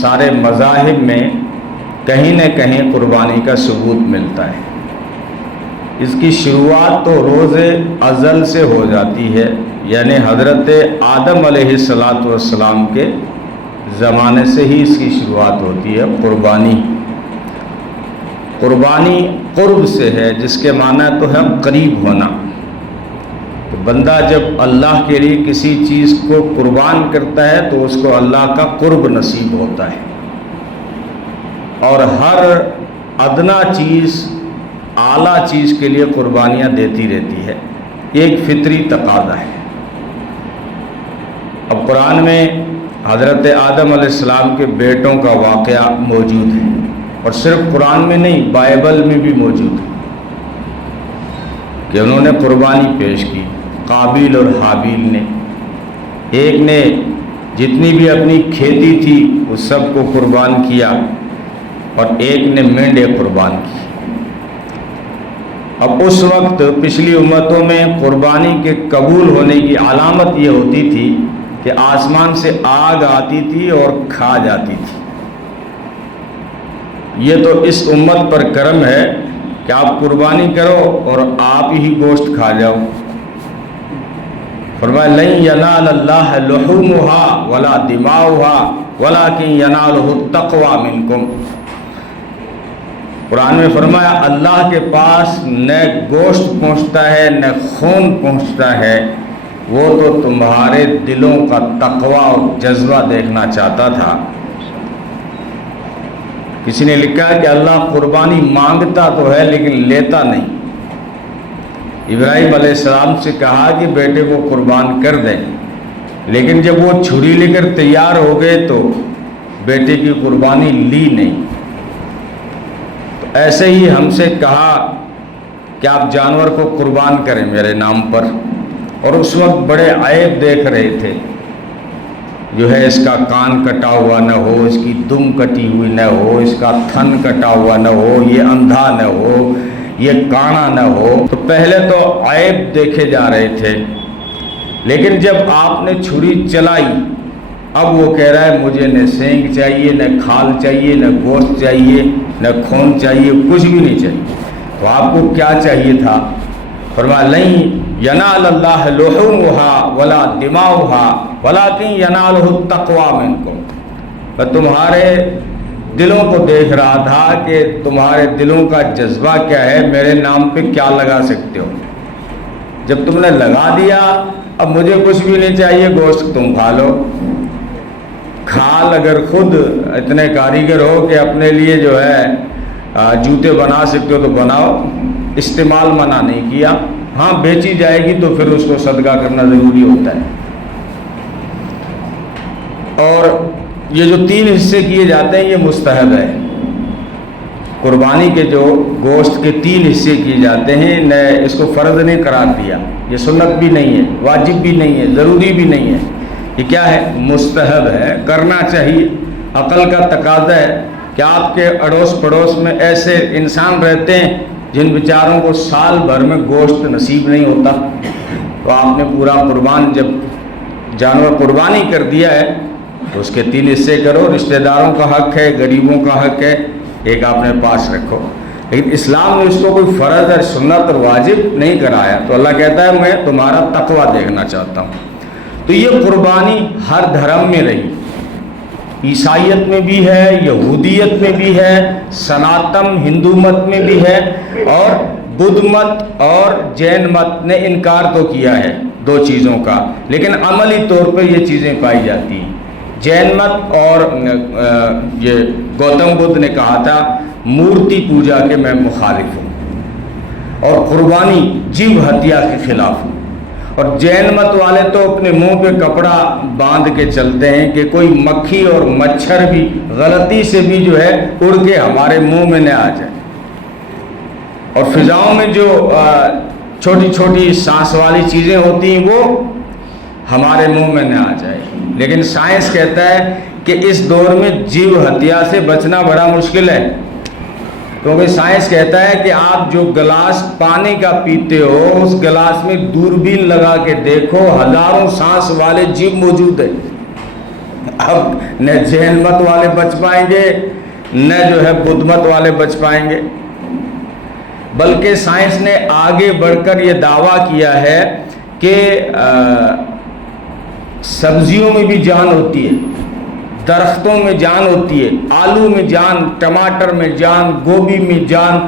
سارے مذاہب میں کہیں نہ کہیں قربانی کا ثبوت ملتا ہے۔ اس کی شروعات تو روز ازل سے ہو جاتی ہے، یعنی حضرت آدم علیہ السلام کے زمانے سے ہی اس کی شروعات ہوتی ہے۔ قربانی قرب سے ہے، جس کے معنی تو ہے قریب ہونا۔ تو بندہ جب اللہ کے لیے کسی چیز کو قربان کرتا ہے تو اس کو اللہ کا قرب نصیب ہوتا ہے، اور ہر ادنا چیز اعلیٰ چیز کے لیے قربانیاں دیتی رہتی ہے، ایک فطری تقاضا ہے۔ اب قرآن میں حضرت آدم علیہ السلام کے بیٹوں کا واقعہ موجود ہے، اور صرف قرآن میں نہیں، بائبل میں بھی موجود ہے کہ انہوں نے قربانی پیش کی۔ قابیل اور حابیل نے، ایک نے جتنی بھی اپنی کھیتی تھی اس سب کو قربان کیا، اور ایک نے مینڈے قربان کی۔ اب اس وقت پچھلی امتوں میں قربانی کے قبول ہونے کی علامت یہ ہوتی تھی کہ آسمان سے آگ آتی تھی اور کھا جاتی تھی۔ یہ تو اس امت پر کرم ہے کہ آپ قربانی کرو اور آپ ہی گوشت کھا جاؤ۔ فرمایا لن ینال اللہ لحومها ولا دماؤها ولکن ینالہ التقوی منکم۔ قرآن میں فرمایا اللہ کے پاس نہ گوشت پہنچتا ہے نہ خون پہنچتا ہے، وہ تو تمہارے دلوں کا تقوی اور جذبہ دیکھنا چاہتا تھا۔ کسی نے لکھا ہے کہ اللہ قربانی مانگتا تو ہے لیکن لیتا نہیں۔ ابراہیم علیہ السلام سے کہا کہ بیٹے کو قربان کر دیں، لیکن جب وہ چھری لے کر تیار ہو گئے تو بیٹے کی قربانی لی نہیں۔ تو ایسے ہی ہم سے کہا کہ آپ جانور کو قربان کریں میرے نام پر، اور اس وقت بڑے عیب دیکھ رہے تھے، جو ہے اس کا کان کٹا ہوا نہ ہو، اس کی دم کٹی ہوئی نہ ہو، اس کا تھن کٹا ہوا نہ ہو، یہ اندھا نہ ہو، یہ کانا نہ ہو۔ تو پہلے تو عیب دیکھے جا رہے تھے، لیکن جب آپ نے چھری چلائی اب وہ کہہ رہا ہے مجھے نہ سینگ چاہیے، نہ کھال چاہیے، نہ گوشت چاہیے، نہ خون چاہیے، کچھ بھی نہیں چاہیے۔ تو آپ کو کیا چاہیے تھا؟ فرمایا لن ینال اللہ لحومها ولا دماؤها ولکن ینالہ التقوی منکم۔ میں تمہارے دلوں کو دیکھ رہا تھا کہ تمہارے دلوں کا جذبہ کیا ہے، میرے نام پہ کیا لگا سکتے ہو۔ جب تم نے لگا دیا اب مجھے کچھ بھی نہیں چاہیے، گوشت تم کھا لو۔ کھال اگر خود اتنے کاریگر ہو کہ اپنے لیے جو ہے جوتے بنا سکتے ہو تو بناؤ، استعمال منع نہیں کیا۔ ہاں بیچی جائے گی تو پھر اس کو صدقہ کرنا ضروری ہوتا ہے۔ اور یہ جو 3 حصے کیے جاتے ہیں یہ مستحب ہے۔ قربانی کے جو گوشت کے 3 حصے کیے جاتے ہیں، نہ اس کو فرض نہیں قرار دیا، یہ سنت بھی نہیں ہے، واجب بھی نہیں ہے، ضروری بھی نہیں ہے، یہ کیا ہے؟ مستحب ہے، کرنا چاہیے۔ عقل کا تقاضا ہے کہ آپ کے اڑوس پڑوس میں ایسے انسان رہتے ہیں جن بیچاروں کو سال بھر میں گوشت نصیب نہیں ہوتا، تو آپ نے پورا قربان جب جانور قربانی کر دیا ہے تو اس کے 3 حصے کرو۔ رشتہ داروں کا حق ہے، غریبوں کا حق ہے، ایک آپ نے پاس رکھو۔ لیکن اسلام نے اس کو کوئی فرض اور سنت اور واجب نہیں کرایا، تو اللہ کہتا ہے میں تمہارا تقوی دیکھنا چاہتا ہوں۔ تو یہ قربانی ہر دھرم میں رہی، عیسائیت میں بھی ہے، یہودیت میں بھی ہے، سناتم ہندو مت میں بھی ہے، اور بدھ مت اور جین مت نے انکار تو کیا ہے 2 چیزوں کا، لیکن عملی طور پہ یہ چیزیں پائی جاتی ہیں۔ جین مت اور یہ گوتم بدھ نے کہا تھا مورتی پوجا کے میں مخالف ہوں، اور قربانی جیو ہتیا کے خلاف ہوں۔ اور جین مت والے تو اپنے منہ پہ کپڑا باندھ کے چلتے ہیں کہ کوئی مکھی اور مچھر بھی غلطی سے بھی جو ہے اڑ کے ہمارے منہ میں نہ آ جائے، اور فضاؤں میں جو چھوٹی چھوٹی سانس والی چیزیں ہوتی ہیں وہ ہمارے منہ میں نہ آ جائے۔ لیکن سائنس کہتا ہے کہ اس دور میں جیو ہتیا سے بچنا بڑا مشکل ہے، کیونکہ سائنس کہتا ہے کہ آپ جو گلاس پانی کا پیتے ہو اس گلاس میں دوربین لگا کے دیکھو، ہزاروں سانس والے جیو موجود ہیں، اب نہ جین مت والے بچ پائیں گے نہ جو ہے بدھ مت والے بچ پائیں گے، بلکہ سائنس نے آگے بڑھ کر یہ دعویٰ کیا ہے کہ سبزیوں میں بھی جان ہوتی ہے، درختوں میں جان ہوتی ہے، آلو میں جان، ٹماٹر میں جان، گوبھی میں جان،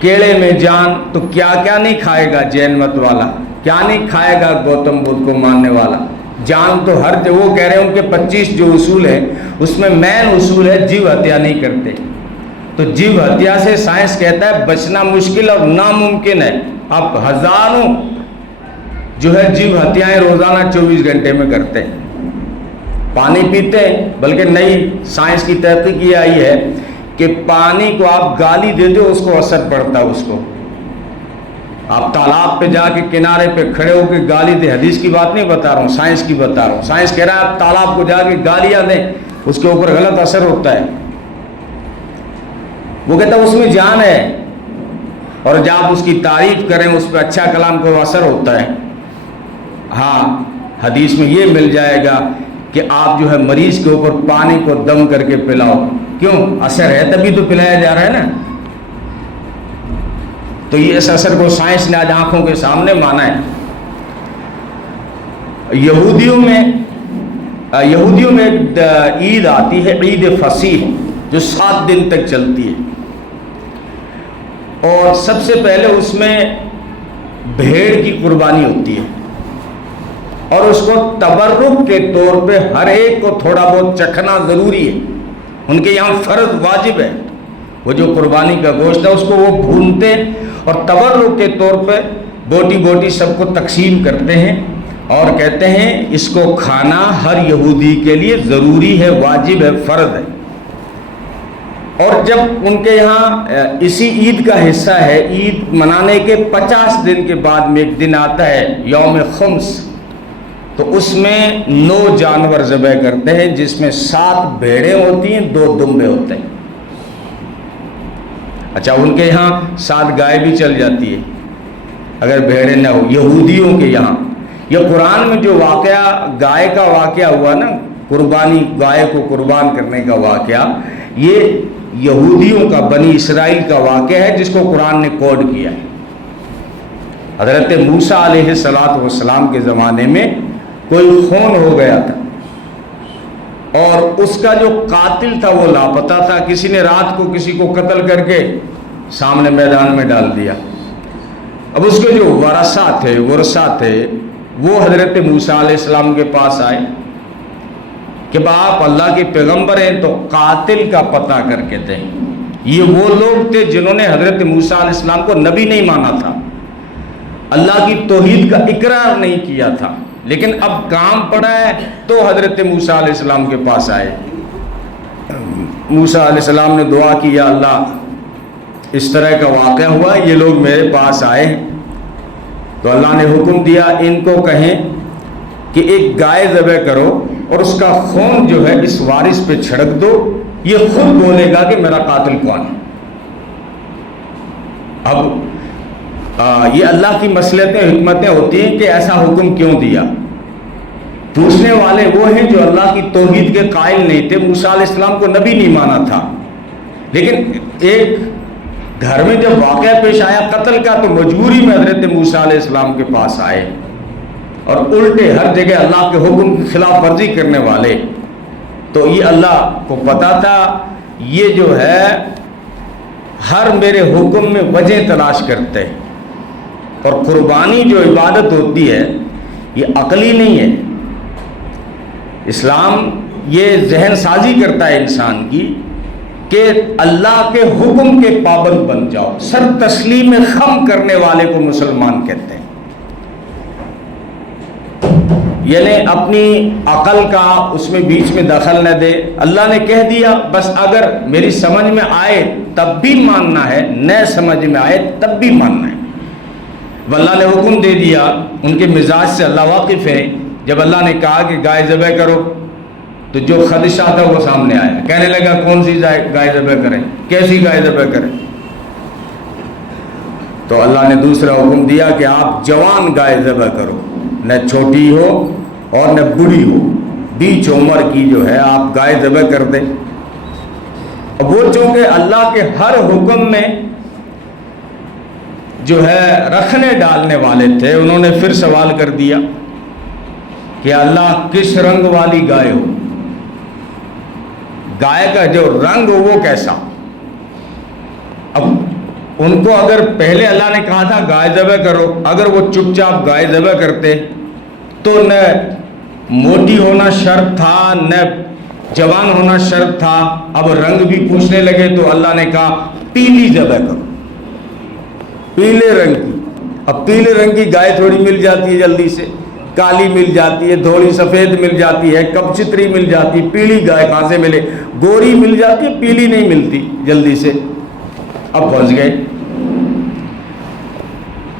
کیڑے میں جان، تو کیا کیا نہیں کھائے گا جین مت والا، کیا نہیں کھائے گا گوتم بدھ کو ماننے والا؟ جان تو ہر جگہ، وہ کہہ رہے ہیں ان کے 25 جو اصول ہیں اس میں مین اصول ہے جیو ہتیا نہیں کرتے، تو جیو ہتیا سے سائنس کہتا ہے بچنا مشکل اور ناممکن ہے۔ اب ہزاروں جو ہے جیو ہتیائیں روزانہ 24 گھنٹے میں کرتے ہیں، پانی پیتے ہیں، بلکہ نئی سائنس کی تحقیق یہ آئی ہے کہ پانی کو آپ گالی دیتے ہو اس کو اثر پڑتا ہے، اس کو آپ تالاب پہ جا کے کنارے پہ کھڑے ہو کے گالی دیں، حدیث کی بات نہیں بتا رہا ہوں، سائنس کی بتا رہا ہوں، سائنس کہہ رہا ہے آپ تالاب کو جا کے گالیاں دیں اس کے اوپر غلط اثر ہوتا ہے، وہ کہتا ہے اس میں جان ہے، اور جب آپ اس کی تعریف کریں اس پہ اچھا کلام کو اثر ہوتا ہے۔ ہاں حدیث میں یہ مل جائے گا کہ آپ جو ہے مریض کے اوپر پانی کو دم کر کے پلاؤ، کیوں؟ اثر ہے تبھی تو پلایا جا رہا ہے نا۔ تو یہ اس اثر کو سائنس نے آج آنکھوں کے سامنے مانا ہے۔ یہودیوں میں ایک عید آتی ہے، عید فصیح، جو 7 دن تک چلتی ہے، اور سب سے پہلے اس میں بھیڑ کی قربانی ہوتی ہے، اور اس کو تبرک کے طور پہ ہر ایک کو تھوڑا بہت چکھنا ضروری ہے، ان کے یہاں فرض واجب ہے، وہ جو قربانی کا گوشت ہے اس کو وہ بھونتے اور تبرک کے طور پہ بوٹی بوٹی سب کو تقسیم کرتے ہیں، اور کہتے ہیں اس کو کھانا ہر یہودی کے لیے ضروری ہے، واجب ہے، فرض ہے۔ اور جب ان کے یہاں اسی عید کا حصہ ہے، عید منانے کے 50 دن کے بعد میں ایک دن آتا ہے یوم خمس، تو اس میں 9 جانور ذبح کرتے ہیں، جس میں 7 بھیڑیں ہوتی ہیں، 2 دمبے ہوتے ہیں۔ اچھا، ان کے یہاں 7 گائے بھی چل جاتی ہے اگر بھیڑیں نہ ہو، یہودیوں کے یہاں۔ یہ قرآن میں جو واقعہ گائے کا واقعہ ہوا نا، قربانی، گائے کو قربان کرنے کا واقعہ، یہ یہودیوں کا، بنی اسرائیل کا واقعہ ہے جس کو قرآن نے کوڈ کیا ہے۔ حضرت موسیٰ علیہ السلام کے زمانے میں کوئی خون ہو گیا تھا، اور اس کا جو قاتل تھا وہ لاپتہ تھا، کسی نے رات کو کسی کو قتل کر کے سامنے میدان میں ڈال دیا۔ اب اس کے جو ورثہ تھے وہ حضرت موسیٰ علیہ السلام کے پاس آئے کہ آپ اللہ کے پیغمبر ہیں تو قاتل کا پتہ کر کے دیں۔ یہ وہ لوگ تھے جنہوں نے حضرت موسیٰ علیہ السلام کو نبی نہیں مانا تھا، اللہ کی توحید کا اقرار نہیں کیا تھا، لیکن اب کام پڑا ہے تو حضرت موسیٰ علیہ السلام کے پاس آئے۔ موسیٰ علیہ السلام نے دعا کی، یا اللہ اس طرح کا واقعہ ہوا، یہ لوگ میرے پاس آئے ہیں، تو اللہ نے حکم دیا ان کو کہیں کہ ایک گائے ذبح کرو اور اس کا خون جو ہے اس وارث پہ چھڑک دو، یہ خود بولے گا کہ میرا قاتل کون ہے۔ اب یہ اللہ کی مصلحتیں، حکمتیں ہوتی ہیں کہ ایسا حکم کیوں دیا۔ پوچھنے والے وہ ہیں جو اللہ کی توحید کے قائل نہیں تھے، موسیٰ علیہ السلام کو نبی نہیں مانا تھا، لیکن ایک گھر میں جب واقعہ پیش آیا قتل کا تو مجبوری میں حضرت موسیٰ علیہ السلام کے پاس آئے، اور الٹے ہر جگہ اللہ کے حکم کی خلاف ورزی کرنے والے۔ تو یہ اللہ کو پتا تھا یہ جو ہے ہر میرے حکم میں وجہ تلاش کرتے ہیں، اور قربانی جو عبادت ہوتی ہے یہ عقلی نہیں ہے۔ اسلام یہ ذہن سازی کرتا ہے انسان کی کہ اللہ کے حکم کے پابند بن جاؤ، سر تسلیم خم کرنے والے کو مسلمان کہتے ہیں، یعنی اپنی عقل کا اس میں بیچ میں دخل نہ دے۔ اللہ نے کہہ دیا بس، اگر میری سمجھ میں آئے تب بھی ماننا ہے، نہ سمجھ میں آئے تب بھی ماننا ہے۔ اللہ نے حکم دے دیا، ان کے مزاج سے اللہ واقف ہے۔ جب اللہ نے کہا کہ گائے ذبح کرو تو جو خدشہ تھا وہ سامنے آیا، کہنے لگا کون سی گائے ذبح کریں، کیسی گائے ذبح کریں؟ تو اللہ نے دوسرا حکم دیا کہ آپ جوان گائے ذبح کرو، نہ چھوٹی ہو اور نہ بڑی ہو، بیچ عمر کی جو ہے آپ گائے ذبح کر دیں. اب وہ چونکہ اللہ کے ہر حکم میں جو ہے رکھنے ڈالنے والے تھے، انہوں نے پھر سوال کر دیا کہ اللہ کس رنگ والی گائے ہو، گائے کا جو رنگ ہو وہ کیسا. اب ان کو اگر پہلے اللہ نے کہا تھا گائے ذبح کرو، اگر وہ چپ چاپ گائے ذبح کرتے تو نہ موٹی ہونا شرط تھا نہ جوان ہونا شرط تھا. اب رنگ بھی پوچھنے لگے تو اللہ نے کہا پیلی ذبح کرو، پیلے رنگ کی. اب پیلے رنگ کی گائے تھوڑی مل جاتی ہے جلدی سے، کالی مل جاتی ہے، تھوڑی سفید مل جاتی ہے، کب چتری مل جاتی ہے. پیلی گائے کہاں سے ملے؟ گوری مل جاتی ہے، پیلی نہیں ملتی جلدی سے. اب پھنس گئے.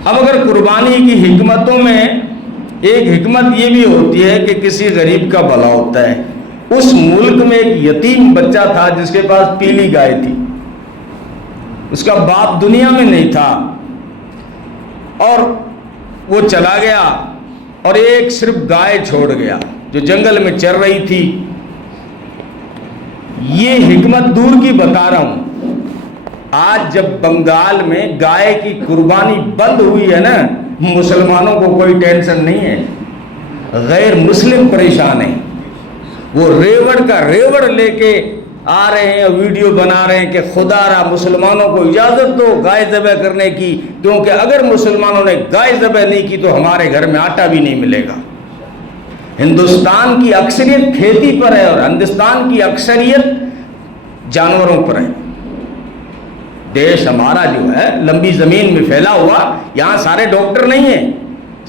اب اگر قربانی کی حکمتوں میں ایک حکمت یہ بھی ہوتی ہے کہ کسی غریب کا بھلا ہوتا ہے. اس ملک میں ایک یتیم بچہ تھا جس کے پاس پیلی گائے تھی، اس کا باپ دنیا میں نہیں تھا اور وہ چلا گیا اور ایک صرف گائے چھوڑ گیا جو جنگل میں چر رہی تھی. یہ حکمت دور کی بتا رہا ہوں. آج جب بنگال میں گائے کی قربانی بند ہوئی ہے نا، مسلمانوں کو کوئی ٹینشن نہیں ہے، غیر مسلم پریشان ہیں. وہ ریوڑ کا ریوڑ لے کے آ رہے ہیں، ویڈیو بنا رہے ہیں کہ خدا را مسلمانوں کو اجازت دو گائے ذبح کرنے کی، کیونکہ اگر مسلمانوں نے گائے ذبح نہیں کی تو ہمارے گھر میں آٹا بھی نہیں ملے گا. ہندوستان کی اکثریت کھیتی پر ہے اور ہندوستان کی اکثریت جانوروں پر ہے. دیش ہمارا جو ہے لمبی زمین میں پھیلا ہوا، یہاں سارے ڈاکٹر نہیں ہیں،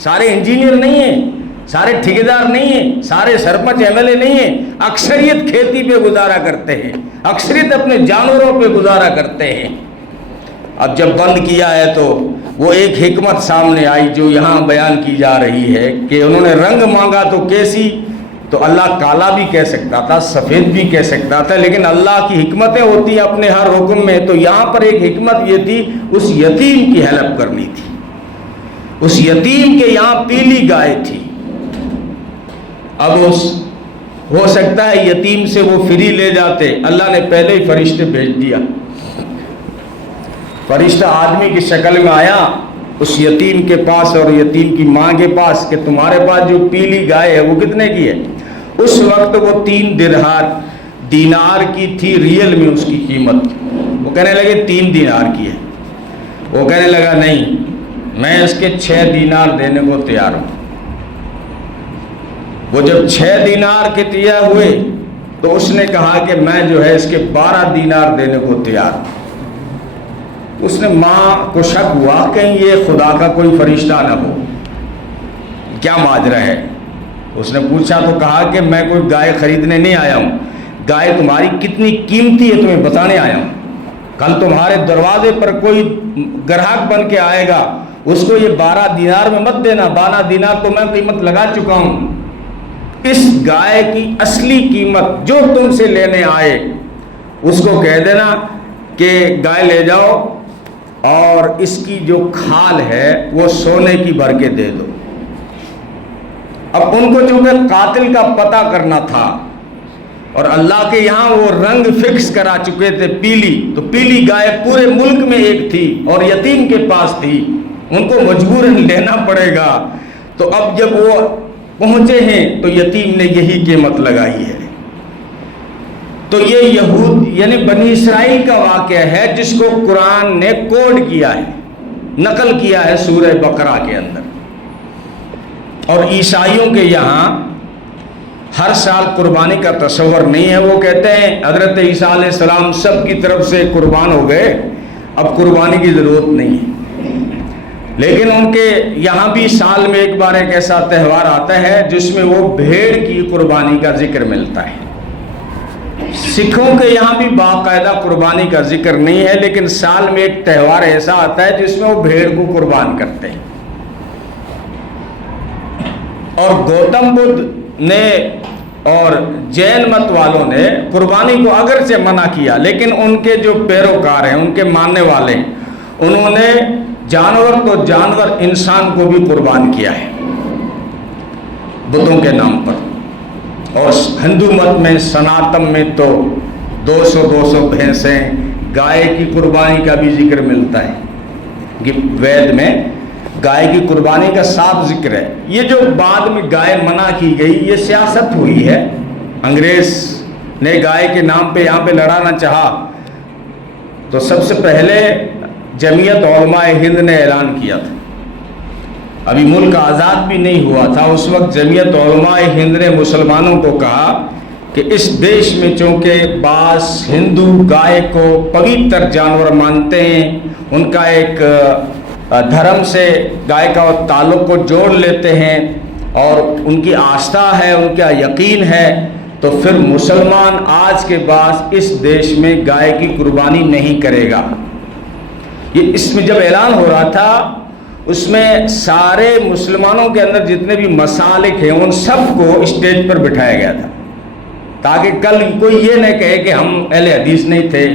سارے انجینئر نہیں ہیں، سارے ٹھیکیدار نہیں ہیں، سارے سرپنچ ایم ایل اے نہیں ہیں. اکثریت کھیتی پہ گزارا کرتے ہیں، اکثریت اپنے جانوروں پہ گزارا کرتے ہیں. اب جب بند کیا ہے تو وہ ایک حکمت سامنے آئی جو یہاں بیان کی جا رہی ہے کہ انہوں نے رنگ مانگا تو کیسی، تو اللہ کالا بھی کہہ سکتا تھا، سفید بھی کہہ سکتا تھا، لیکن اللہ کی حکمتیں ہوتی ہیں اپنے ہر حکم میں. تو یہاں پر ایک حکمت یہ تھی، اس یتیم کی ہیلپ کرنی تھی. اس یتیم کے یہاں پیلی گائے تھی. اب ہو سکتا ہے یتیم سے وہ فری لے جاتے، اللہ نے پہلے ہی فرشتے بھیج دیا. فرشتہ آدمی کی شکل میں آیا اس یتیم کے پاس اور یتیم کی ماں کے پاس کہ تمہارے پاس جو پیلی گائے ہے وہ کتنے کی ہے؟ اس وقت وہ 3 دینار کی تھی ریئل میں اس کی قیمت. وہ کہنے لگے 3 دینار کی ہے. وہ کہنے لگا نہیں، میں اس کے 6 دینار دینے کو تیار ہوں. وہ جب 6 دینار کے تیار ہوئے تو اس نے کہا کہ میں جو ہے اس کے 12 دینار دینے کو تیار ہوں. اس نے ماں کو شک ہوا کہیں یہ خدا کا کوئی فرشتہ نہ ہو، کیا ماجرا ہے. اس نے پوچھا تو کہا کہ میں کوئی گائے خریدنے نہیں آیا ہوں، گائے تمہاری کتنی قیمتی ہے تمہیں بتانے آیا ہوں. کل تمہارے دروازے پر کوئی گراہک بن کے آئے گا، اس کو یہ 12 دینار میں مت دینا، 12 دینار تو میں قیمت لگا چکا ہوں. اس گائے کی اصلی قیمت جو تم سے لینے آئے اس کو کہہ دینا کہ گائے لے جاؤ اور اس کی جو کھال ہے وہ سونے کی بھر کے دے دو. اب ان کو چونکہ قاتل کا پتہ کرنا تھا اور اللہ کے یہاں وہ رنگ فکس کرا چکے تھے پیلی، تو پیلی گائے پورے ملک میں ایک تھی اور یتیم کے پاس تھی، ان کو مجبوراً لینا پڑے گا. تو اب جب وہ پہنچے ہیں تو یتیم نے یہی قیمت لگائی ہے. تو یہ یہود یعنی بنی اسرائیل کا واقعہ ہے جس کو قرآن نے کوڈ کیا ہے، نقل کیا ہے سورہ بقرہ کے اندر. اور عیسائیوں کے یہاں ہر سال قربانی کا تصور نہیں ہے. وہ کہتے ہیں حضرت عیسیٰ علیہ السلام سب کی طرف سے قربان ہو گئے، اب قربانی کی ضرورت نہیں ہے. لیکن ان کے یہاں بھی سال میں ایک بار ایک ایسا تہوار آتا ہے جس میں وہ بھیڑ کی قربانی کا ذکر ملتا ہے. سکھوں کے یہاں بھی باقاعدہ قربانی کا ذکر نہیں ہے، لیکن سال میں ایک تہوار ایسا آتا ہے جس میں وہ بھیڑ کو قربان کرتے ہیں. اور گوتم بدھ نے اور جین مت والوں نے قربانی کو اگرچہ منع کیا، لیکن ان کے جو پیروکار ہیں، ان کے ماننے والے ہیں، انہوں نے جانور تو جانور انسان کو بھی قربان کیا ہے بتوں کے نام پر. اور ہندو مت میں سناتن میں تو 200 بھینسیں گائے کی قربانی کا بھی ذکر ملتا ہے کہ وید میں گائے کی قربانی کا صاف ذکر ہے۔ یہ جو بعد میں گائے منع کی گئی یہ سیاست ہوئی ہے، انگریز نے گائے کے نام پہ یہاں پہ لڑانا چاہا تو سب سے پہلے جمعیت علماء ہند نے اعلان کیا تھا، ابھی ملک آزاد بھی نہیں ہوا تھا، اس وقت جمعیت علماء ہند نے مسلمانوں کو کہا کہ اس دیش میں چونکہ بعض ہندو گائے کو پوتر جانور مانتے ہیں، ان کا ایک دھرم سے گائے کا تعلق کو جوڑ لیتے ہیں اور ان کی آستھا ہے، ان کا یقین ہے، تو پھر مسلمان آج کے بعد اس دیش میں گائے کی قربانی نہیں کرے گا۔ یہ اس میں جب اعلان ہو رہا تھا اس میں سارے مسلمانوں کے اندر جتنے بھی مسالک ہیں ان سب کو اسٹیج پر بٹھایا گیا تھا تاکہ کل کوئی یہ نہ کہے کہ ہم اہل حدیث نہیں تھے،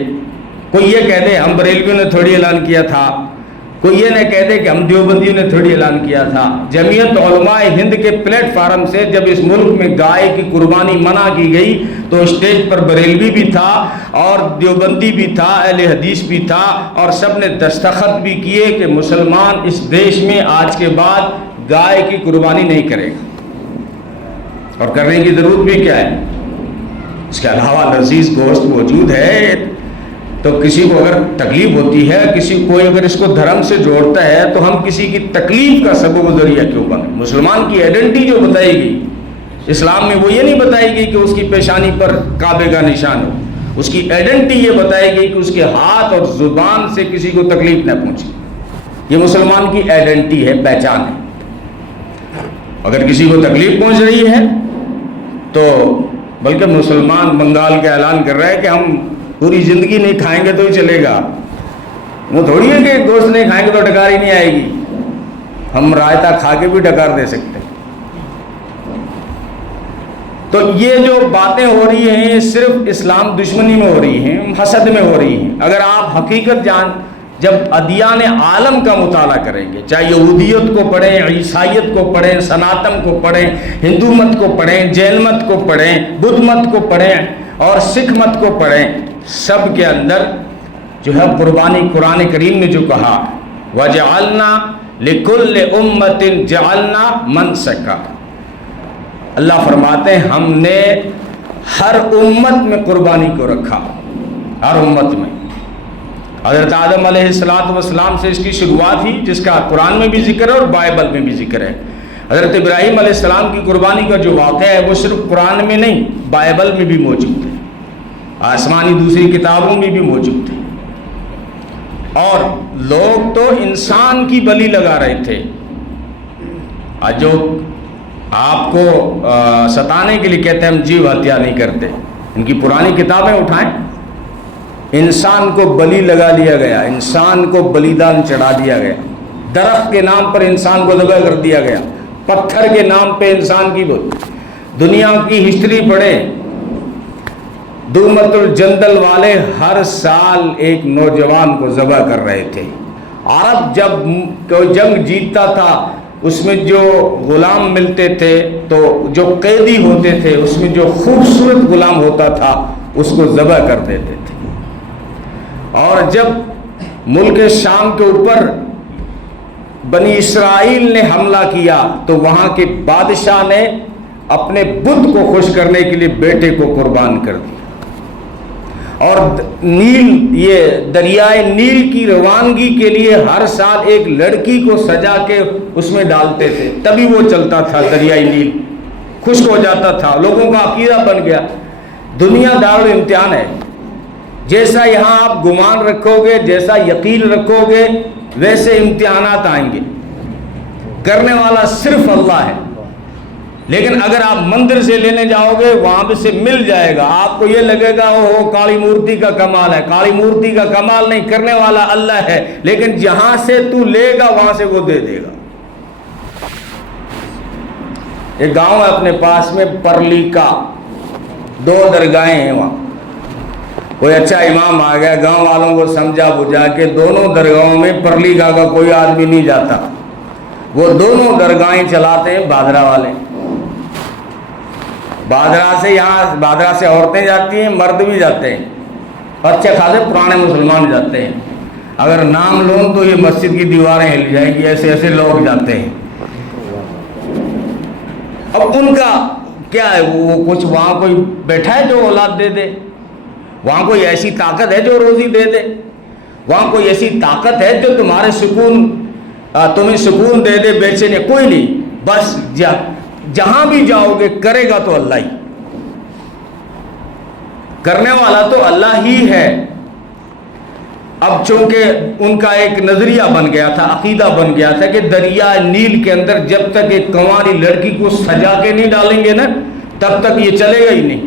کوئی یہ کہہ دے ہم بریلویوں نے تھوڑی اعلان کیا تھا، کوئی یہ نہ کہہ دے کہ ہم دیوبندیوں نے تھوڑی اعلان کیا تھا۔ جمعیت علماء ہند کے پلیٹ فارم سے جب اس ملک میں گائے کی قربانی منع کی گئی تو اسٹیج پر بریلوی بھی تھا اور دیوبندی بھی تھا، اہل حدیث بھی تھا، اور سب نے دستخط بھی کیے کہ مسلمان اس دیش میں آج کے بعد گائے کی قربانی نہیں کرے گا، اور کرنے کی ضرورت بھی کیا ہے، اس کے علاوہ لذیذ گوشت موجود ہے، تو کسی کو اگر تکلیف ہوتی ہے، کسی کوئی اگر اس کو دھرم سے جوڑتا ہے تو ہم کسی کی تکلیف کا سبب و ذریعہ کیوں بنے؟ مسلمان کی آئیڈینٹی جو بتائی گئی اسلام میں وہ یہ نہیں بتائی گئی کہ اس کی پیشانی پر کعبے کا نشان ہو، اس کی آئیڈینٹی یہ بتائی گئی کہ اس کے ہاتھ اور زبان سے کسی کو تکلیف نہ پہنچے، یہ مسلمان کی آئیڈینٹی ہے، پہچان ہے۔ اگر کسی کو تکلیف پہنچ رہی ہے تو بلکہ مسلمان بنگال کا اعلان کر رہا ہے کہ ہم پوری زندگی نہیں کھائیں گے تو ہی چلے گا، وہ تھوڑی ہے کہ گوشت نہیں کھائیں گے تو ڈکار ہی نہیں آئے گی، ہم رائتا کھا کے بھی ڈکار دے سکتے ہیں۔ تو یہ جو باتیں ہو رہی ہیں صرف اسلام دشمنی میں ہو رہی ہیں، حسد میں ہو رہی ہیں۔ اگر آپ حقیقت جب ادیان عالم کا مطالعہ کریں گے، چاہے یہودیت کو پڑھیں، عیسائیت کو پڑھیں، سناتن کو پڑھیں، ہندو مت کو پڑھیں، جین مت کو پڑھیں، بدھ مت کو پڑھیں اور سکھ مت کو پڑھیں، سب کے اندر جو ہے قربانی قرآن کریم نے جو کہا وَجَعَلْنَا لِكُلِّ أُمَّةٍ جَعَلْنَا مَنْسَكًا، اللہ فرماتے ہیں ہم نے ہر امت میں قربانی کو رکھا، ہر امت میں۔ حضرت آدم علیہ السلام سے اس کی شروعات ہوئی جس کا قرآن میں بھی ذکر ہے اور بائبل میں بھی ذکر ہے۔ حضرت ابراہیم علیہ السلام کی قربانی کا جو واقعہ ہے وہ صرف قرآن میں نہیں بائبل میں بھی موجود ہے، آسمانی دوسری کتابوں میں بھی موجود ہے۔ اور لوگ تو انسان کی بلی لگا رہے تھے، جو آپ کو ستانے کے لیے کہتے ہیں ہم جیو ہتیا نہیں کرتے، ان کی پرانی کتابیں اٹھائیں، انسان کو بلی لگا لیا گیا، انسان کو بلیدان چڑھا دیا گیا، درخت کے نام پر انسان کو ذبح کر دیا گیا، پتھر کے نام پہ انسان کی دنیا کی ہسٹری پڑھیں، دومت الجندل والے ہر سال ایک نوجوان کو ذبح کر رہے تھے۔ عرب جب کوئی جنگ جیتتا تھا اس میں جو غلام ملتے تھے تو جو قیدی ہوتے تھے اس میں جو خوبصورت غلام ہوتا تھا اس کو ذبح کر دیتے تھے۔ اور جب ملک شام کے اوپر بنی اسرائیل نے حملہ کیا تو وہاں کے بادشاہ نے اپنے بت کو خوش کرنے کے لیے بیٹے کو قربان کر دیا، اور نیل یہ دریائے نیل کی روانگی کے لیے ہر سال ایک لڑکی کو سجا کے اس میں ڈالتے تھے، تبھی وہ چلتا تھا، دریائے نیل خشک ہو جاتا تھا، لوگوں کا عقیدہ بن گیا۔ دنیا دارالامتحان ہے، جیسا یہاں آپ گمان رکھو گے، جیسا یقین رکھو گے ویسے امتحانات آئیں گے، کرنے والا صرف اللہ ہے۔ لیکن اگر آپ مندر سے لینے جاؤ گے وہاں پہ سے مل جائے گا، آپ کو یہ لگے گا وہ کالی مورتی کا کمال ہے، کالی مورتی کا کمال نہیں، کرنے والا اللہ ہے، لیکن جہاں سے تو لے گا وہاں سے وہ دے دے گا۔ ایک گاؤں ہے اپنے پاس میں پرلی کا، 2 درگاہیں ہیں وہاں، کوئی اچھا امام آ گیا، گاؤں والوں کو سمجھا بجھا کے دونوں درگاہوں میں پرلی کا کوئی آدمی نہیں جاتا، وہ دونوں درگاہیں چلاتے ہیں بھادرا والے۔ بادرہ سے یہاں بادرہ سے عورتیں جاتی ہیں، مرد بھی جاتے ہیں، اچھے خاصے پرانے مسلمان جاتے ہیں. اگر نام لوں تو یہ مسجد کی دیواریں ہل جائیں گی، ایسے ایسے لوگ جاتے ہیں. اب ان کا کیا ہے، وہ کچھ وہاں کوئی بیٹھا ہے جو اولاد دے دے؟ وہاں کوئی ایسی طاقت ہے جو روزی دے دے؟ وہاں کوئی ایسی طاقت ہے جو تمہیں سکون دے دے؟ بے چینی کوئی نہیں. بس جہاں بھی جاؤ گے کرے گا تو اللہ ہی، کرنے والا تو اللہ ہی ہے. اب چونکہ ان کا ایک نظریہ بن گیا تھا، عقیدہ بن گیا تھا کہ دریا نیل کے اندر جب تک ایک کنواری لڑکی کو سجا کے نہیں ڈالیں گے نا تب تک یہ چلے گا ہی نہیں.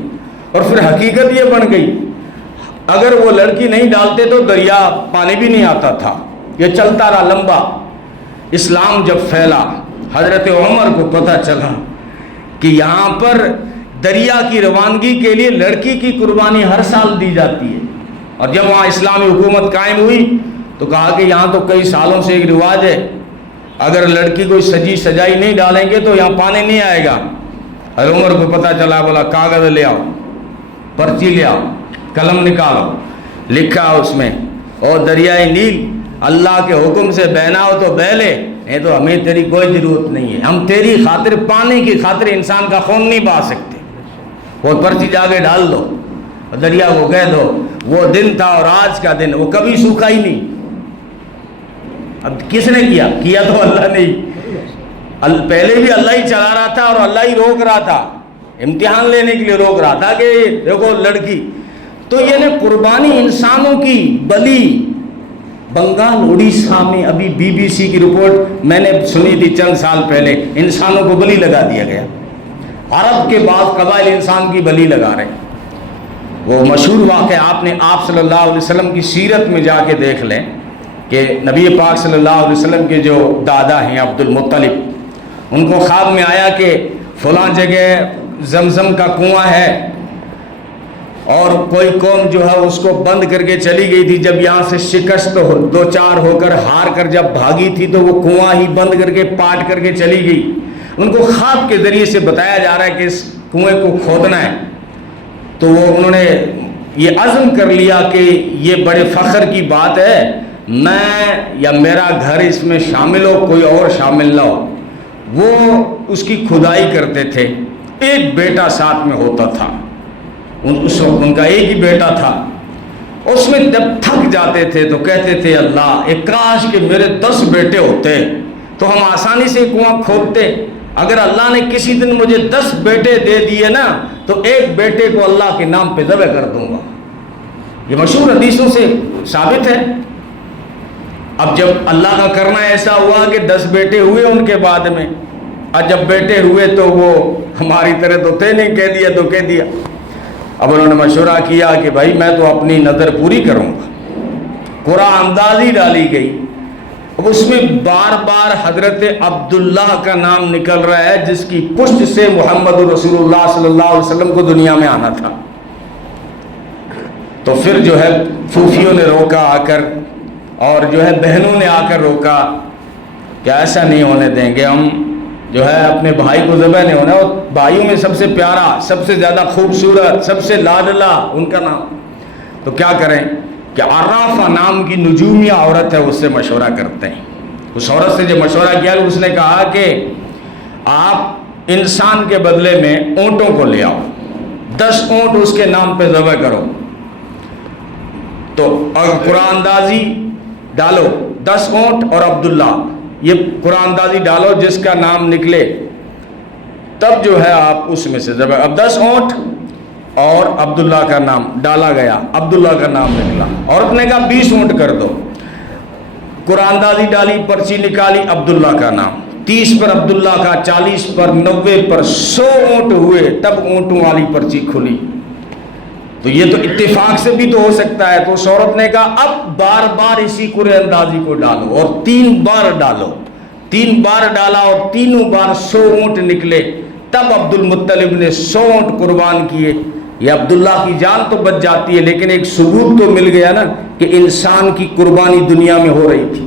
اور پھر حقیقت یہ بن گئی، اگر وہ لڑکی نہیں ڈالتے تو دریا پانی بھی نہیں آتا تھا، یہ چلتا رہا لمبا. اسلام جب پھیلا، حضرت عمر کو پتہ چلا کہ یہاں پر دریا کی روانگی کے لیے لڑکی کی قربانی ہر سال دی جاتی ہے. اور جب وہاں اسلامی حکومت قائم ہوئی تو کہا کہ یہاں تو کئی سالوں سے ایک رواج ہے، اگر لڑکی کوئی سجی سجائی نہیں ڈالیں گے تو یہاں پانی نہیں آئے گا. حضرت عمر کو پتہ چلا، بولا کاغذ لے آؤ، پرچی لے آؤ، قلم نکالو، لکھا اس میں اور دریائے نیل اللہ کے حکم سے بہنا ہو تو بہ لے، نہیں تو ہمیں تیری کوئی ضرورت نہیں ہے. ہم تیری خاطر، پانی کی خاطر انسان کا خون نہیں بہا سکتے. وہ پرچی جا کے ڈال دو اور دریا کو کہہ دو. وہ دن تھا اور آج کا دن وہ کبھی سوکھا ہی نہیں. اب کس نے کیا تو اللہ نے ہی. پہلے بھی اللہ ہی چلا رہا تھا اور اللہ ہی روک رہا تھا، امتحان لینے کے لیے روک رہا تھا کہ دیکھو لڑکی. تو یہ قربانی انسانوں کی بلی. بنگال اڑیسہ میں ابھی BBC کی رپورٹ میں نے سنی تھی چند سال پہلے، انسانوں کو بلی لگا دیا گیا. عرب کے بعض قبائل انسان کی بلی لگا رہے. وہ مشہور واقعہ آپ صلی اللہ علیہ وسلم کی سیرت میں جا کے دیکھ لیں کہ نبی پاک صلی اللہ علیہ وسلم کے جو دادا ہیں عبد المطلب، ان کو خواب میں آیا کہ فلاں جگہ زمزم کا کنواں ہے اور کوئی قوم جو ہے اس کو بند کر کے چلی گئی تھی. جب یہاں سے شکست دو چار ہو کر ہار کر جب بھاگی تھی تو وہ کنواں ہی بند کر کے پاٹ کر کے چلی گئی. ان کو خواب کے ذریعے سے بتایا جا رہا ہے کہ اس کنویں کو کھودنا ہے. تو انہوں نے یہ عزم کر لیا کہ یہ بڑے فخر کی بات ہے، میں یا میرا گھر اس میں شامل ہو، کوئی اور شامل نہ ہو. وہ اس کی کھدائی کرتے تھے. ایک بیٹا ساتھ میں ہوتا تھا، اس وقت ان کا ایک ہی بیٹا تھا. اس میں جب تھک جاتے تھے تو کہتے تھے اللہ ایک کاش کہ میرے 10 بیٹے ہوتے تو ہم آسانی سے کنواں کھودتے. اگر اللہ نے کسی دن مجھے 10 بیٹے دے دیے نا تو ایک بیٹے کو اللہ کے نام پہ ذبح کر دوں گا. یہ مشہور حدیثوں سے ثابت ہے. اب جب اللہ کا کرنا ایسا ہوا کہ 10 بیٹے ہوئے ان کے بعد میں، اور جب بیٹے ہوئے تو وہ ہماری طرح تو تھے نہیں، کہہ دیا تو کہہ دیا. اب انہوں نے مشورہ کیا کہ بھائی میں تو اپنی نظر پوری کروں گا. قرآن اندازی ڈالی گئی. اب اس میں بار بار حضرت عبداللہ کا نام نکل رہا ہے جس کی پشت سے محمد رسول اللہ صلی اللہ علیہ وسلم کو دنیا میں آنا تھا. تو پھر جو ہے پھوپھیوں نے روکا آ کر، اور جو ہے بہنوں نے آ کر روکا کہ ایسا نہیں ہونے دیں گے، ہم جو ہے اپنے بھائی کو ذبح نہیں ہونا. اور بھائیوں میں سب سے پیارا، سب سے زیادہ خوبصورت، سب سے لاڈلا ان کا نام. تو کیا کریں کہ عرافہ نام کی نجومیہ عورت ہے، اس سے مشورہ کرتے ہیں. اس عورت سے جو مشورہ کیا اس نے کہا کہ آپ انسان کے بدلے میں اونٹوں کو لے آؤ، 10 اونٹ اس کے نام پہ ذبح کرو. تو قرآن اندازی ڈالو 10 اونٹ اور عبداللہ، یہ قرآن اندازی ڈالو جس کا نام نکلے تب جو ہے آپ اس میں سے ذبح. اب 10 اونٹ اور عبداللہ کا نام ڈالا گیا، عبداللہ کا نام نکلا. عورت نے کہا 20 اونٹ کر دو. قرآن اندازی ڈالی، پرچی نکالی، عبداللہ کا نام. 30 پر عبداللہ کا، 40 پر، 90 پر، 100 اونٹ ہوئے تب اونٹوں والی پرچی کھلی. تو یہ تو اتفاق سے بھی تو ہو سکتا ہے. تو اس عورت نے کہا اب بار بار اسی قرآن اندازی کو ڈالو اور 3 بار ڈالو. 3 بار ڈالا اور تینوں بار 100 اونٹ نکلے. تب عبد المطلب نے 100 اونٹ قربان کیے. یہ عبداللہ کی جان تو بچ جاتی ہے لیکن ایک ثبوت تو مل گیا نا کہ انسان کی قربانی دنیا میں ہو رہی تھی.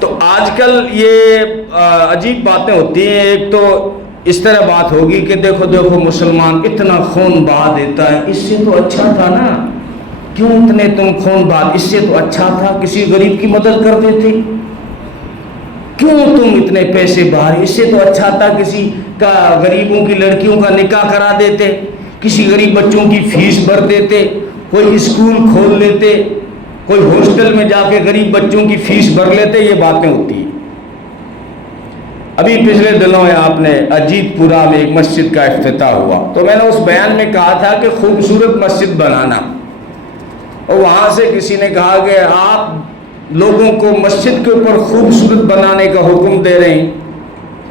تو آج کل یہ عجیب باتیں ہوتی ہیں. ایک تو اس طرح بات ہوگی کہ دیکھو دیکھو مسلمان اتنا خون بہا دیتا ہے، اس سے تو اچھا تھا نا، کیوں اتنے تم خون بہا، اس سے تو اچھا تھا کسی غریب کی مدد کر دیتے، کیوں تم اتنے پیسے بہا رہے، اس سے تو اچھا تھا کسی کا غریبوں کی لڑکیوں کا نکاح کرا دیتے، کسی غریب بچوں کی فیس بھر دیتے، کوئی اسکول کھول لیتے، کوئی ہاسٹل میں جا کے غریب بچوں کی فیس بھر لیتے۔ یہ باتیں ہوتی ہیں۔ ابھی پچھلے دنوں میں آپ نے اجیت پورہ میں ایک مسجد کا افتتاح ہوا، تو میں نے اس بیان میں کہا تھا کہ خوبصورت مسجد بنانا، اور وہاں سے کسی نے کہا کہ آپ لوگوں کو مسجد کے اوپر خوبصورت بنانے کا حکم دے رہے ہیں،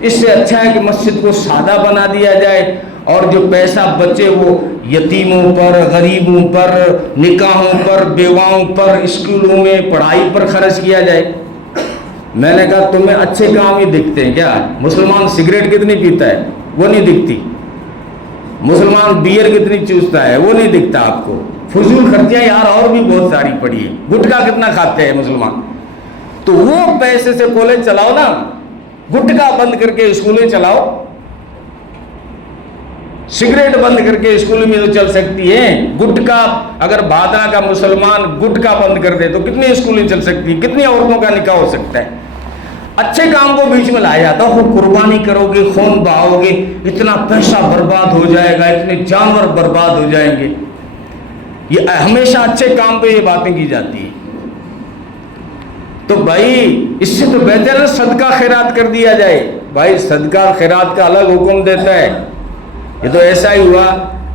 اس سے اچھا ہے کہ مسجد کو سادہ بنا دیا جائے اور جو پیسہ بچے وہ یتیموں پر، غریبوں پر، نکاحوں پر، بیواؤں پر، اسکولوں میں پڑھائی پر خرچ کیا جائے۔ میں نے کہا تمہیں اچھے کام ہی دکھتے ہیں کیا؟ مسلمان سگریٹ کتنی پیتا ہے وہ نہیں دکھتی، مسلمان بیئر کتنی چوستا ہے وہ نہیں دکھتا آپ کو، فضول خرچیاں یار اور بھی بہت ساری پڑی ہیں، گٹکا کتنا کھاتے ہیں مسلمان، تو وہ پیسے سے کالج چلاؤ نا، گٹکا بند کر کے اسکولیں چلاؤ، سگریٹ بند کر کے اسکول میں تو چل سکتی ہے، گٹکا اگر بھادرا کا مسلمان گٹکا بند کر دے تو کتنی اسکولیں چل سکتی ہیں، کتنی عورتوں کا نکاح ہو سکتا ہے۔ اچھے کام کو بیچ میں لایا جاتا ہے، قربانی کرو گے، خون بہاؤ گے، اتنا پیسہ برباد ہو جائے گا، اتنے جانور برباد ہو جائیں گے، یہ ہمیشہ اچھے کام پہ یہ باتیں کی جاتی ہیں۔ تو بھائی اس سے تو بہتر ہے صدقہ خیرات کر دیا جائے، بھائی صدقہ خیرات کا الگ حکم دیتا ہے۔ یہ تو ایسا ہی ہوا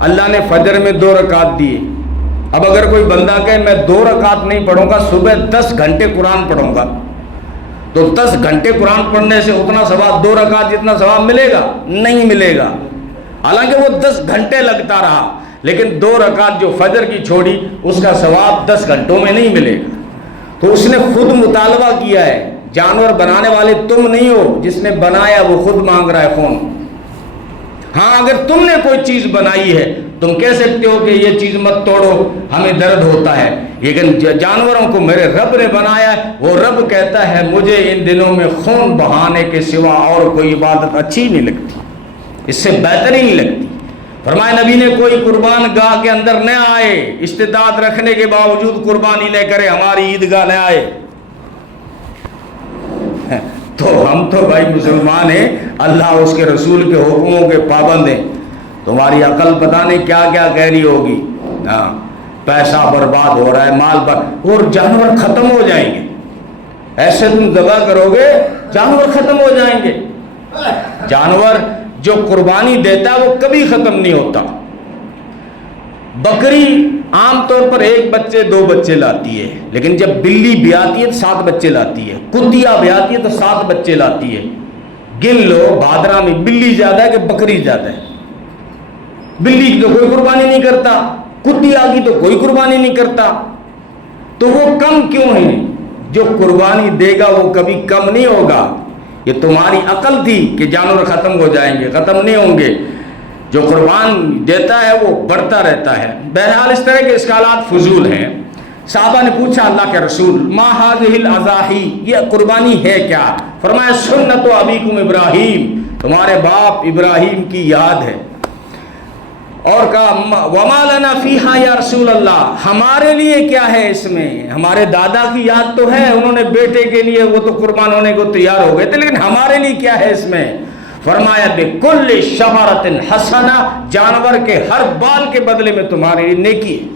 اللہ نے فجر میں 2 رکعت دیے، اب اگر کوئی بندہ کہے میں 2 رکعت نہیں پڑھوں گا، صبح 10 گھنٹے قرآن پڑھوں گا، تو 10 گھنٹے قرآن پڑھنے سے اتنا ثواب 2 رکعت جتنا ثواب ملے گا؟ نہیں ملے گا، حالانکہ وہ 10 گھنٹے لگتا رہا، لیکن 2 رکعت جو فجر کی چھوڑی اس کا ثواب 10 گھنٹوں میں نہیں ملے گا۔ تو اس نے خود مطالبہ کیا ہے، جانور بنانے والے تم نہیں ہو، جس نے بنایا وہ خود مانگ رہا ہے خون۔ ہاں اگر تم نے کوئی چیز بنائی ہے تم کہہ سکتے ہو کہ یہ چیز مت توڑو ہمیں درد ہوتا ہے، لیکن جانوروں کو میرے رب نے بنایا ہے، وہ رب کہتا ہے مجھے ان دنوں میں خون بہانے کے سوا اور کوئی عبادت اچھی نہیں لگتی، اس سے بہتر ہی نہیں لگتی۔ فرمایا نبی نے کوئی قربان گاہ کے اندر نہ آئے، استطاعت رکھنے کے باوجود قربانی نہ کرے، ہماری عیدگاہ نہ آئے۔ تو ہم تو بھائی مسلمان ہیں، اللہ اس کے رسول کے حکموں کے پابند ہیں، تمہاری عقل پتہ نہیں کیا کیا کہہ رہی ہوگی، ہاں پیسہ برباد ہو رہا ہے، مال پر، اور جانور ختم ہو جائیں گے، ایسے تم ذبح کرو گے جانور ختم ہو جائیں گے۔ جانور جو قربانی دیتا ہے وہ کبھی ختم نہیں ہوتا۔ بکری عام طور پر 1 بچے 2 بچے لاتی ہے، لیکن جب بلی بیاتی ہے تو 7 بچے لاتی ہے، کتیا بیاتی ہے تو 7 بچے لاتی ہے۔ گن لو بھادرا میں بلی زیادہ ہے کہ بکری زیادہ ہے؟ بلی کی تو کوئی قربانی نہیں کرتا، کتیا کی تو کوئی قربانی نہیں کرتا، تو وہ کم کیوں ہے؟ جو قربانی دے گا وہ کبھی کم نہیں ہوگا۔ یہ تمہاری عقل تھی کہ جانور ختم ہو جائیں گے، ختم نہیں ہوں گے، جو قربان دیتا ہے وہ بڑھتا رہتا ہے۔ بہرحال اس طرح کے اشکالات فضول ہیں۔ صحابہ نے پوچھا اللہ کے رسول ما هذه الاضاحی، یہ قربانی ہے کیا؟ فرمایا سنت ابیکم ابراہیم، تمہارے باپ ابراہیم کی یاد ہے۔ اور کہا وما لنا فیہا یا رسول اللہ، ہمارے لیے کیا ہے اس میں؟ ہمارے دادا کی یاد تو ہے، انہوں نے بیٹے کے لیے وہ تو قربان ہونے کو تیار ہو گئے تھے، لیکن ہمارے لیے کیا ہے اس میں؟ فرمایا بکل شمرۃ حسنہ، جانور کے ہر بال کے بدلے میں تمہارے لیے نیکی ہے۔